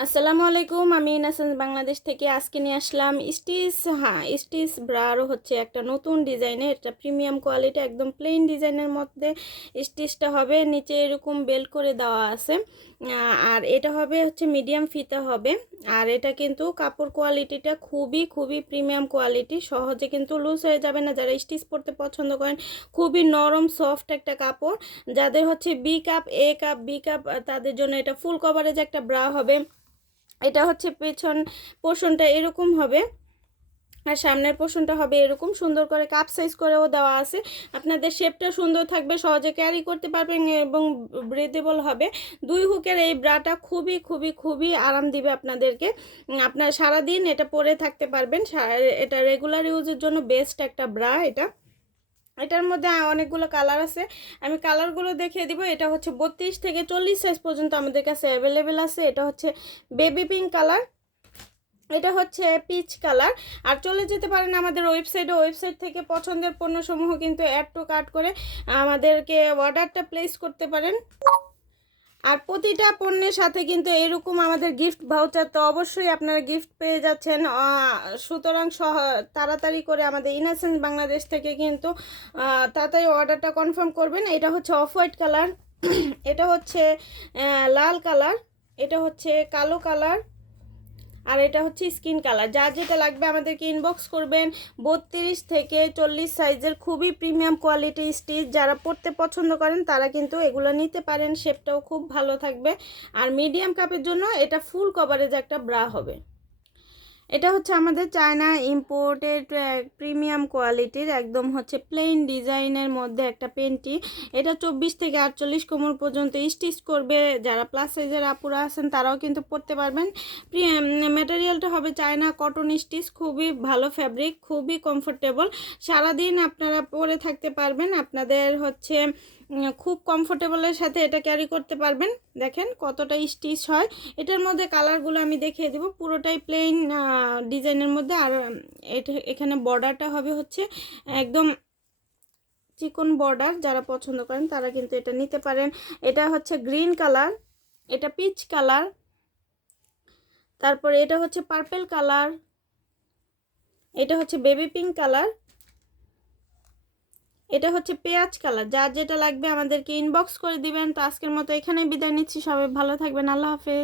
আসসালামু আলাইকুম, আমি ইনাসেন্স বাংলাদেশ থেকে আজকে নিয়ে আসলাম স্টিচ। স্টিচ ব্রারও হচ্ছে একটা নতুন ডিজাইনের, এটা প্রিমিয়াম কোয়ালিটি, একদম প্লেন ডিজাইনের মধ্যে স্টিচটা হবে। নিচে এরকম বেল্ট করে দেওয়া আছে। আর এটা হবে হচ্ছে মিডিয়াম ফিতা হবে। আর এটা কিন্তু কাপড় কোয়ালিটিটা খুবই খুবই প্রিমিয়াম কোয়ালিটি, সহজে কিন্তু লুজ হয়ে যাবে না। যারা স্টিচ পরতে পছন্দ করেন, খুবই নরম সফট একটা কাপড়। যাদের হচ্ছে বি কাপ, এ কাপ, বি কাপ, তাদের জন্য এটা ফুল কভারেজ একটা ব্রা হবে। এটা হচ্ছে পেছন পোর্শনটা এরকম হবে, আর সামনের পোর্শনটা হবে এরকম সুন্দর করে কাপ সাইজ করেও দেওয়া আছে। আপনাদের শেপটা সুন্দর থাকবে, সহজে ক্যারি করতে পারবেন এবং ব্রেদেবল হবে। দুই হুকের এই ব্রাটা খুবই খুবই খুবই আরাম দিবে আপনাদেরকে। আপনারা সারাদিন এটা পরে থাকতে পারবেন। এটা রেগুলার ইউজের জন্য বেস্ট একটা ব্রা। এটার মধ্যে অনেকগুলো কালার আছে, আমি কালারগুলো দেখিয়ে দিব। এটা হচ্ছে 32 থেকে 40 সাইজ পর্যন্ত আমাদের কাছে অ্যাভেলেবেল আছে। এটা হচ্ছে বেবি পিঙ্ক কালার, এটা হচ্ছে পিচ কালার। আর চলে যেতে পারেন আমাদের ওয়েবসাইট থেকে পছন্দের পণ্যসমূহ কিন্তু অ্যাড টু কার্ট করে আমাদেরকে অর্ডারটা প্লেস করতে পারেন। আর প্রতিটা পণ্যের সাথে কিন্তু এরকম আমাদের গিফট ভাউচার তো অবশ্যই আপনারা গিফট পেয়ে যাচ্ছেন। সুতরাং তাড়াতাড়ি করে আমাদের ইনোসেন্স বাংলাদেশ থেকে কিন্তু তাড়াতাড়ি অর্ডারটা কনফার্ম করবেন। এটা হচ্ছে অফ হোয়াইট কালার, এটা হচ্ছে লাল কালার, এটা হচ্ছে কালো কালার, আর এটা হচ্ছে স্কিন কালার। যার যেটা লাগবে আমাদেরকে ইনবক্স করবেন। 32 থেকে 40 সাইজের খুবই প্রিমিয়াম কোয়ালিটি স্টিচ, যারা পরতে পছন্দ করেন তারা কিন্তু এগুলো নিতে পারেন। শেপটাও খুব ভালো থাকবে। আর মিডিয়াম কাপের জন্য এটা ফুল কভারেজ একটা ব্রা হবে। এটা হচ্ছে আমাদের চায়না ইম্পোর্টেড প্রিমিয়াম কোয়ালিটির, একদম হচ্ছে প্লেন ডিজাইনের মধ্যে একটা পেন্টি। এটা 24 থেকে 48 কোমর পর্যন্ত স্টিচ করবে। যারা প্লাস সাইজের আপুরা আছেন তারাও কিন্তু পরতে পারবেন। ম্যাটেরিয়ালটা হবে চায়না কটন স্টিচ, খুবই ভালো ফ্যাব্রিক, খুবই কমফোর্টেবল। সারাদিন আপনারা পরে থাকতে পারবেন, আপনাদের হচ্ছে খুব কমফোর্টেবলের সাথে এটা ক্যারি করতে পারবেন। দেখেন কতটা স্টিচ হয়। এটার মধ্যে কালারগুলো আমি দেখিয়ে দেব। পুরোটাই প্লেন ডিজাইনের মধ্যে। আর এখানে বর্ডারটা হবে হচ্ছে একদম চিকন বর্ডার। যারা পছন্দ করেন তারা কিন্তু এটা নিতে পারেন। এটা হচ্ছে গ্রিন কালার, এটা পিচ কালার, তারপরে এটা হচ্ছে পার্পল কালার, এটা হচ্ছে বেবি পিঙ্ক কালার, এটা হচ্ছে পেঁয়াজ কালার। যার যেটা লাগবে আমাদেরকে ইনবক্স করে দিবেন। তো আজকের মতো এখানেই বিদায় নিচ্ছি, সবাই ভালো থাকবেন, আল্লাহ হাফেজ।